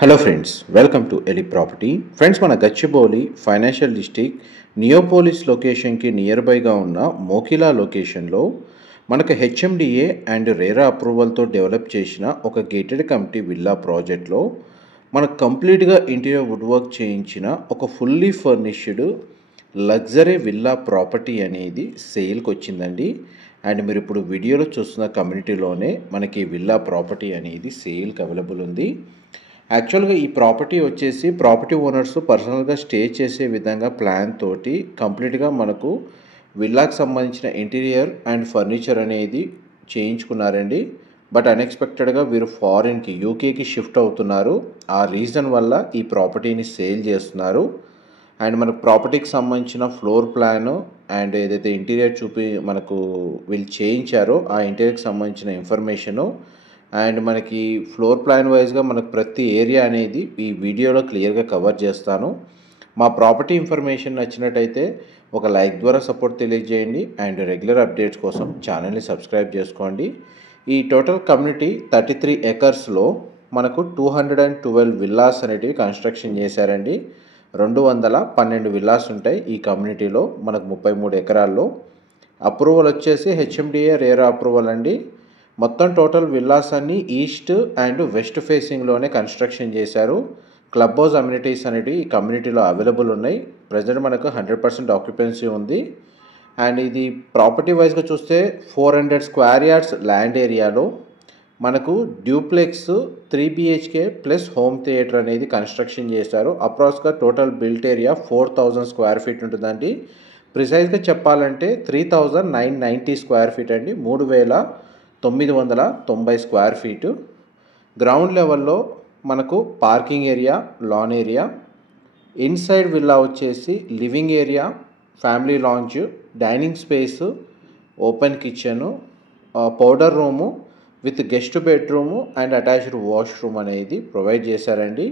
Hello friends, welcome to Eli property. Friends, మన Gachibowli financial district Neopolis లొకేషన్కి near బైగా ఉన్న మోకిలా లొకేషన్లో మనకు హెచ్ఎండిఏ అండ్ రేరా అప్రూవల్తో డెవలప్ చేసిన ఒక గేటెడ్ కమ్యూనిటీ విల్లా ప్రాజెక్ట్లో మనకు కంప్లీట్గా ఇంటీరియర్ వుడ్ వర్క్ చేయించిన ఒక fully furnished luxury villa property అనేది సేల్కి వచ్చిందండి. అండ్ మీరు ఇప్పుడు వీడియోలో చూస్తున్న కమ్యూనిటీలోనే మనకి విల్లా ప్రాపర్టీ అనేది సేల్కి అవైలబుల్ ఉంది. యాక్చువల్గా ఈ ప్రాపర్టీ వచ్చేసి ప్రాపర్టీ ఓనర్స్ పర్సనల్గా స్టే చేసే విధంగా ప్లాన్ తోటి కంప్లీట్గా మనకు విల్లాకి సంబంధించిన ఇంటీరియర్ అండ్ ఫర్నిచర్ అనేది చేయించుకున్నారండి. బట్ అన్ఎక్స్పెక్టెడ్గా వీరు ఫారిన్కి యూకేకి షిఫ్ట్ అవుతున్నారు. ఆ రీజన్ వల్ల ఈ ప్రాపర్టీని సేల్ చేస్తున్నారు. అండ్ మనకు ప్రాపర్టీకి సంబంధించిన ఫ్లోర్ ప్లాను అండ్ ఏదైతే ఇంటీరియర్ మనకు వీళ్ళు చేయించారో ఆ ఇంటీరియర్కి సంబంధించిన ఇన్ఫర్మేషను అండ్ మనకి ఫ్లోర్ ప్లాన్ వైజ్గా మనకు ప్రతి ఏరియా అనేది ఈ వీడియోలో క్లియర్గా కవర్ చేస్తాను. మా ప్రాపర్టీ ఇన్ఫర్మేషన్ నచ్చినట్టయితే ఒక లైక్ ద్వారా సపోర్ట్ తెలియజేయండి అండ్ రెగ్యులర్ అప్డేట్స్ కోసం ఛానల్ని సబ్స్క్రైబ్ చేసుకోండి. ఈ టోటల్ కమ్యూనిటీ 33 ఎకర్స్లో మనకు 212 విల్లాస్ అనేటివి కన్స్ట్రక్షన్ చేశారండి. 212 విల్లాస్ ఉంటాయి ఈ కమ్యూనిటీలో. మనకు 33 ఎకరాల్లో అప్రూవల్ వచ్చేసి హెచ్ఎండిఏ రేరా అప్రూవల్ అండి. మొత్తం టోటల్ విల్లాస్ అన్నీ ఈస్ట్ అండ్ వెస్ట్ ఫేసింగ్లోనే కన్స్ట్రక్షన్ చేశారు. క్లబ్ హౌస్ అమ్యూనిటీస్ అనేవి ఈ కమ్యూనిటీలో అవైలబుల్ ఉన్నాయి. ప్రజెంట్ మనకు 100% ఆక్యుపెన్సీ ఉంది. అండ్ ఇది ప్రాపర్టీ వైజ్గా చూస్తే 400 స్క్వేర్ యార్డ్స్ ల్యాండ్ ఏరియాలో మనకు duplex 3 BHK plus home theatre అనేది కన్స్ట్రక్షన్ చేశారు. అప్రాక్స్గా total built area 4000 square feet ఉంటుందండి. ప్రిసైజ్గా చెప్పాలంటే 3990 స్క్వేర్ ఫీట్ అండి. 3990 స్క్వేర్ ఫీటు. గ్రౌండ్ లెవెల్లో మనకు parking area, lawn area, inside villa వచ్చేసి living area, family lounge, dining space, open kitchen, powder room with guest bedroom and attached washroom అనేది provide చేశారండి.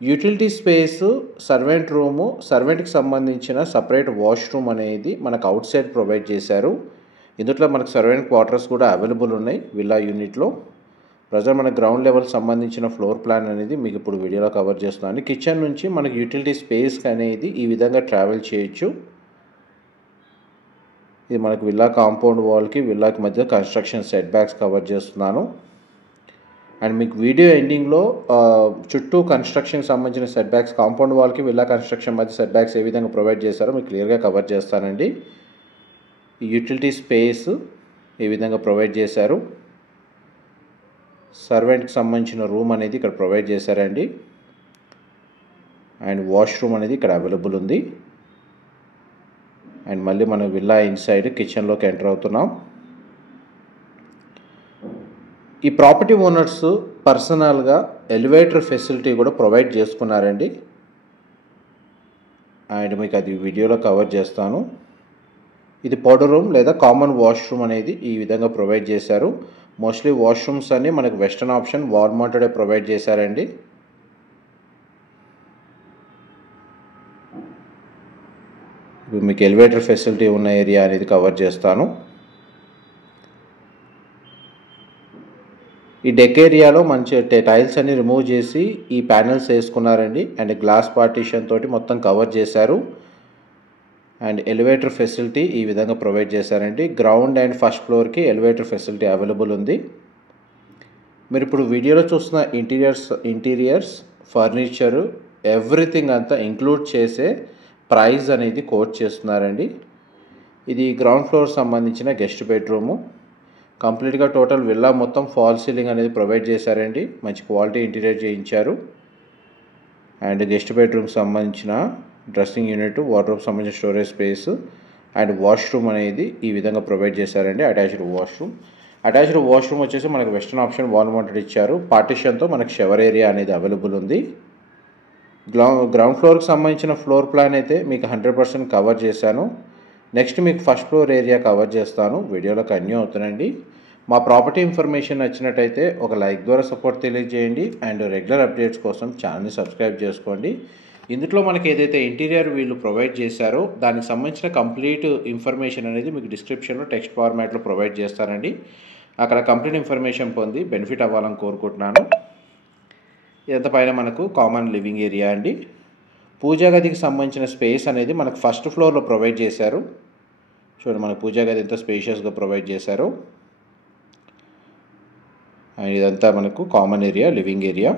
Utility space, servant room, సర్వెంట్కి సంబంధించిన separate washroom అనేది మనకు out side provide చేశారు. ఇందులో మనకు సర్వెంట్ క్వార్టర్స్ కూడా అవైలబుల్ ఉన్నాయి విల్లా యూనిట్లో. ప్రజెంట్ మన గ్రౌండ్ లెవెల్ సంబంధించిన ఫ్లోర్ ప్లాన్ అనేది మీకు ఇప్పుడు వీడియోలో కవర్ చేస్తున్నాను. కిచెన్ నుంచి మనకు యూటిలిటీ స్పేస్ అనేది ఈ విధంగా ట్రావెల్ చేయొచ్చు. ఇది మనకు విల్లా కాంపౌండ్ వాల్కి విల్లాకి మధ్య కన్స్ట్రక్షన్ సెట్ బ్యాక్స్ కవర్ చేస్తున్నాను. అండ్ మీకు వీడియో ఎండింగ్లో చుట్టూ కన్స్ట్రక్షన్ సంబంధించిన సెట్ బ్యాక్స్, కాంపౌండ్ వాల్కి విల్లా కన్స్ట్రక్షన్ మధ్య సెట్ బ్యాక్స్ ఏ విధంగా ప్రొవైడ్ చేస్తారో మీకు క్లియర్గా కవర్ చేస్తానండి. యూటిలిటీ స్పేస్ ఈ విధంగా ప్రొవైడ్ చేశారు. సర్వెంట్కి సంబంధించిన రూమ్ అనేది ఇక్కడ ప్రొవైడ్ చేశారండి. అండ్ వాష్రూమ్ అనేది ఇక్కడ అవైలబుల్ ఉంది. అండ్ మళ్ళీ మనం విల్లా ఇన్సైడ్ కిచెన్లోకి ఎంటర్ అవుతున్నాం. ఈ ప్రాపర్టీ ఓనర్స్ పర్సనల్గా ఎలివేటర్ ఫెసిలిటీ కూడా ప్రొవైడ్ చేసుకున్నారండి. అండ్ మీకు అది వీడియోలో కవర్ చేస్తాను. ఇది పౌడర్ రూమ్ లేదా కామన్ వాష్రూమ్ అనేది ఈ విధంగా ప్రొవైడ్ చేశారు. మోస్ట్లీ వాష్రూమ్స్ అన్నీ మనకు వెస్టర్న్ ఆప్షన్ వాల్ మౌంటెడే ప్రొవైడ్ చేశారండి. ఇప్పుడు మీకు ఎలివేటర్ ఫెసిలిటీ ఉన్న ఏరియా అనేది కవర్ చేస్తాను. ఈ డెక్ ఏరియాలో మంచి టైల్స్ అన్ని రిమూవ్ చేసి ఈ ప్యానెల్స్ వేసుకున్నారండి. అండ్ గ్లాస్ పార్టీషన్ తోటి మొత్తం కవర్ చేశారు. అండ్ ఎలివేటర్ ఫెసిలిటీ ఈ విధంగా ప్రొవైడ్ చేశారండి. గ్రౌండ్ అండ్ ఫస్ట్ ఫ్లోర్కి ఎలివేటర్ ఫెసిలిటీ అవైలబుల్ ఉంది. మీరు ఇప్పుడు వీడియోలో చూస్తున్న ఇంటీరియర్స్ ఫర్నిచరు ఎవ్రీథింగ్ అంతా ఇంక్లూడ్ చేసే ప్రైస్ అనేది కోట్ చేస్తున్నారండి. ఇది గ్రౌండ్ ఫ్లోర్ సంబంధించిన గెస్ట్ బెడ్రూము. కంప్లీట్గా టోటల్ విల్లా మొత్తం ఫాల్ సీలింగ్ అనేది ప్రొవైడ్ చేశారండి. మంచి క్వాలిటీ ఇంటీరియర్ చేయించారు. అండ్ గెస్ట్ బెడ్రూమ్కి సంబంధించిన డ్రెస్సింగ్ యూనిట్, వార్డ్రోబ్ సంబంధించిన స్టోరేజ్ స్పేస్ అండ్ వాష్రూమ్ అనేది ఈ విధంగా ప్రొవైడ్ చేశారండి. అటాచ్డ్ వాష్రూమ్ వచ్చేసి మనకు వెస్టర్న్ ఆప్షన్ వాల్ మౌంటెడ్ ఇచ్చారు. పార్టిషన్తో మనకు షవర్ ఏరియా అనేది అవైలబుల్ ఉంది. గ్రౌండ్ ఫ్లోర్కి సంబంధించిన ఫ్లోర్ ప్లాన్ అయితే మీకు 100% కవర్ చేశాను. నెక్స్ట్ మీకు ఫస్ట్ ఫ్లోర్ ఏరియా కవర్ చేస్తాను. వీడియోలో కంటిన్యూ అవుతానండి. మా ప్రాపర్టీ ఇన్ఫర్మేషన్ నచ్చినట్టయితే ఒక లైక్ ద్వారా సపోర్ట్ తెలియజేయండి అండ్ రెగ్యులర్ అప్డేట్స్ కోసం ఛానల్ని సబ్స్క్రైబ్ చేసుకోండి. ఇందులో మనకి ఏదైతే ఇంటీరియర్ వీళ్ళు ప్రొవైడ్ చేశారో దానికి సంబంధించిన కంప్లీట్ ఇన్ఫర్మేషన్ అనేది మీకు డిస్క్రిప్షన్లో టెక్స్ట్ ఫార్మాట్లో ప్రొవైడ్ చేస్తానండి. అక్కడ కంప్లీట్ ఇన్ఫర్మేషన్ పొంది బెనిఫిట్ అవ్వాలని కోరుకుంటున్నాను. ఇదంతా పైన మనకు కామన్ లివింగ్ ఏరియా అండి. పూజా గదికి సంబంధించిన స్పేస్ అనేది మనకు ఫస్ట్ ఫ్లోర్లో ప్రొవైడ్ చేశారు. చూడండి మనకు పూజా గది ఎంత స్పేషియస్గా ప్రొవైడ్ చేశారు. అండ్ ఇదంతా మనకు కామన్ ఏరియా, లివింగ్ ఏరియా.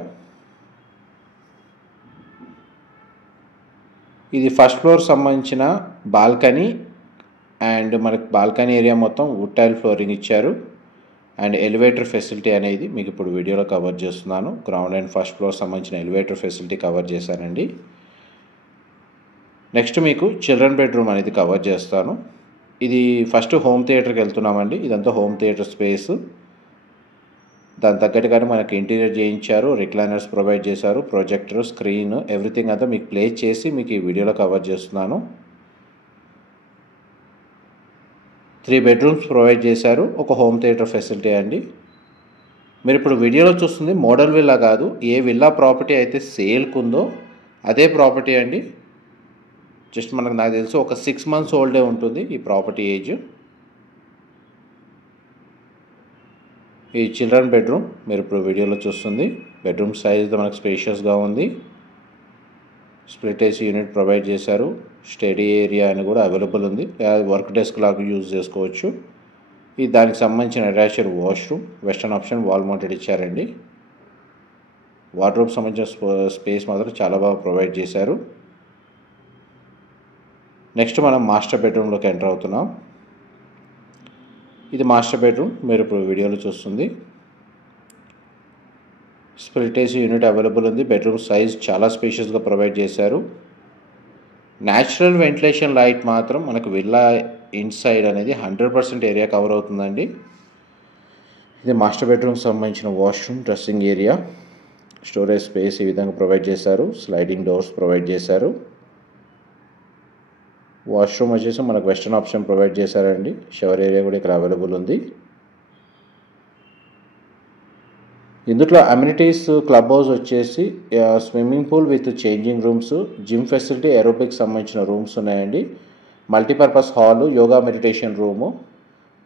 ఇది ఫస్ట్ ఫ్లోర్ సంబంధించిన బాల్కనీ అండ్ మనకు బాల్కనీ ఏరియా మొత్తం వుడ్ టైల్ ఫ్లోరింగ్ ఇచ్చారు. అండ్ ఎలివేటర్ ఫెసిలిటీ అనేది మీకు ఇప్పుడు వీడియోలో కవర్ చేస్తున్నాను. గ్రౌండ్ అండ్ ఫస్ట్ ఫ్లోర్ సంబంధించిన ఎలివేటర్ ఫెసిలిటీ కవర్ చేశానండి. నెక్స్ట్ మీకు చిల్డ్రన్ బెడ్రూమ్ అనేది కవర్ చేస్తాను. ఇది ఫస్ట్ హోమ్ థియేటర్కి వెళ్తున్నామండి. ఇదంతా హోమ్ థియేటర్ స్పేస్. దాని తగ్గట్టుగానే మనకి ఇంటీరియర్ చేయించారు, రిక్లైనర్స్ ప్రొవైడ్ చేశారు, ప్రొజెక్టర్, స్క్రీన్, ఎవ్రీథింగ్ అంతా మీకు ప్లే చేసి మీకు ఈ వీడియోలో కవర్ చేస్తున్నాను. 3 బెడ్రూమ్స్ ప్రొవైడ్ చేశారు. ఒక హోమ్ థియేటర్ ఫెసిలిటీ అండి. మీరు ఇప్పుడు వీడియోలో చూస్తుంది మోడల్ విల్లా కాదు, ఏ విల్లా ప్రాపర్టీ అయితే సేల్కి ఉందో అదే ప్రాపర్టీ అండి. జస్ట్ నాకు తెలుసు ఒక 6 months ఓల్డే ఉంటుంది ఈ ప్రాపర్టీ ఏజ్. ఈ చిల్డ్రన్ బెడ్రూమ్ మీరు ఇప్పుడు వీడియోలో చూస్తుంది. బెడ్రూమ్ సైజ్ మనకు స్పేషియస్గా ఉంది. స్ప్లిట్ ఏసీ యూనిట్ ప్రొవైడ్ చేశారు. స్టడీ ఏరియా అని కూడా అవైలబుల్ ఉంది. వర్క్ డెస్క్ లాగా యూజ్ చేసుకోవచ్చు. ఇది దానికి సంబంధించిన attached washroom, western option wall mounted ఇచ్చారండి. వార్డ్రోబ్ సంబంధించిన స్పేస్ మాత్రం చాలా బాగా ప్రొవైడ్ చేశారు. నెక్స్ట్ మనం మాస్టర్ బెడ్రూమ్లోకి ఎంటర్ అవుతున్నాం. ఇది మాస్టర్ బెడ్రూమ్ మీరు ఇప్పుడు వీడియోలో చూస్తుంది. స్ప్లిట్ ఏసీ యూనిట్ అవైలబుల్ ఉంది. బెడ్రూమ్ సైజ్ చాలా స్పేషియస్గా ప్రొవైడ్ చేశారు. న్యాచురల్ వెంటిలేషన్ లైట్ మాత్రం మనకు విల్లా ఇన్సైడ్ అనేది 100% ఏరియా కవర్ అవుతుందండి. ఇది మాస్టర్ బెడ్రూమ్కి సంబంధించిన washroom, dressing area, storage space ఈ విధంగా ప్రొవైడ్ చేశారు. స్లైడింగ్ డోర్స్ ప్రొవైడ్ చేశారు. వాష్రూమ్ వచ్చేసి మనకు వెస్టర్న్ ఆప్షన్ ప్రొవైడ్ చేశారండి. షవర్ ఏరియా కూడా ఇక్కడ అవైలబుల్ ఉంది. ఇందులో అమ్యూనిటీస్ క్లబ్ హౌస్ వచ్చేసి swimming pool with changing rooms, gym facility, aerobics సంబంధించిన రూమ్స్ ఉన్నాయండి. Multipurpose hall, yoga meditation room,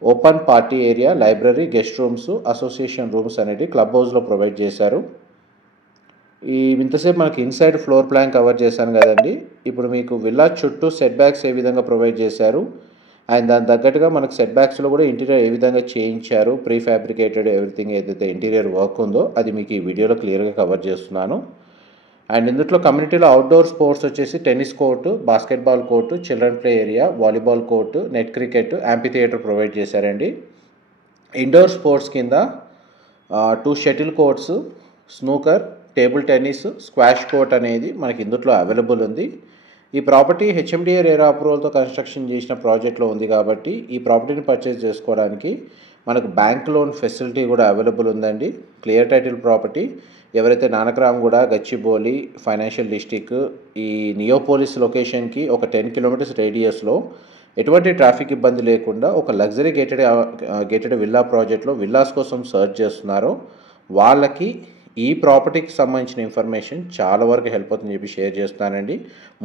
open party area, library, guest rooms, association rooms అనేవి క్లబ్ హౌస్లో ప్రొవైడ్ చేశారు. ఇంతసేపు మనకి ఇన్సైడ్ ఫ్లోర్ ప్లాన్ కవర్ చేశాను కదండి. ఇప్పుడు మీకు విల్లా చుట్టూ సెట్ బ్యాక్స్ ఏ విధంగా ప్రొవైడ్ చేశారు అండ్ దాని తగ్గట్టుగా మనకు సెట్ బ్యాక్స్లో కూడా ఇంటీరియర్ ఏ విధంగా చేయించారు, ప్రీ ఫ్యాబ్రికేటెడ్ ఎవ్రీథింగ్ ఏదైతే ఇంటీరియర్ వర్క్ ఉందో అది మీకు ఈ వీడియోలో క్లియర్గా కవర్ చేస్తున్నాను. అండ్ ఇందులో కమ్యూనిటీలో అవుట్డోర్ స్పోర్ట్స్ వచ్చేసి tennis court, basketball court, children play area, volleyball court, net cricket, amphitheatre provide చేశారండి. ఇండోర్ స్పోర్ట్స్ కింద 2 shuttle courts, snooker, table tennis, squash court అనేది మనకి ఇందులో అవైలబుల్ ఉంది. ఈ ప్రాపర్టీ హెచ్ఎండిఏ రేరా అప్రూవల్తో కన్స్ట్రక్షన్ చేసిన ప్రాజెక్ట్లో ఉంది కాబట్టి ఈ ప్రాపర్టీని పర్చేస్ చేసుకోవడానికి మనకు బ్యాంక్ లోన్ ఫెసిలిటీ కూడా అవైలబుల్ ఉందండి. Clear title property. ఎవరైతే నానక్రామ్గూడ, గచ్చిబౌలి ఫైనాన్షియల్ డిస్ట్రిక్ట్ ఈ నియోపోలిస్ లొకేషన్కి ఒక 10 kilometers రేడియస్లో ఎటువంటి ట్రాఫిక్ ఇబ్బంది లేకుండా ఒక లగ్జరీ గేటెడ్ విల్లా ప్రాజెక్ట్లో విల్లాస్ కోసం సర్చ్ చేస్తున్నారో వాళ్ళకి ఈ ప్రాపర్టీకి సంబంధించిన ఇన్ఫర్మేషన్ చాలా వరకు హెల్ప్ అవుతుందని చెప్పి షేర్ చేస్తానండి.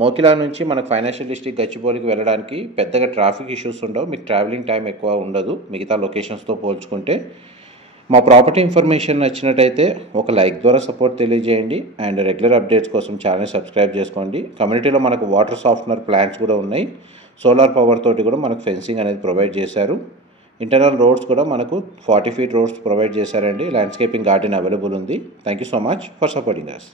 మోకిలా నుంచి మనకు ఫైనాన్షియల్ డిస్ట్రిక్ట్ గచ్చిబౌలికి వెళ్ళడానికి పెద్దగా ట్రాఫిక్ ఇష్యూస్ ఉండవు. మీకు ట్రావెలింగ్ టైం ఎక్కువ ఉండదు మిగతా లొకేషన్స్తో పోల్చుకుంటే. మా ప్రాపర్టీ ఇన్ఫర్మేషన్ నచ్చినట్టయితే ఒక లైక్ ద్వారా సపోర్ట్ తెలియజేయండి అండ్ రెగ్యులర్ అప్డేట్స్ కోసం ఛానల్ సబ్స్క్రైబ్ చేసుకోండి. కమ్యూనిటీలో మనకు వాటర్ సాఫ్ట్నర్ ప్లాంట్స్ కూడా ఉన్నాయి. సోలార్ పవర్ తోటి కూడా మనకు ఫెన్సింగ్ అనేది ప్రొవైడ్ చేశారు. ఇంటర్నల్ రోడ్స్ కూడా మనకు 40 feet రోడ్స్ ప్రొవైడ్ చేశారండి. ల్యాండ్స్కేపింగ్ గార్డెన్ అవైలబుల్ ఉంది. Thank you so much for supporting us.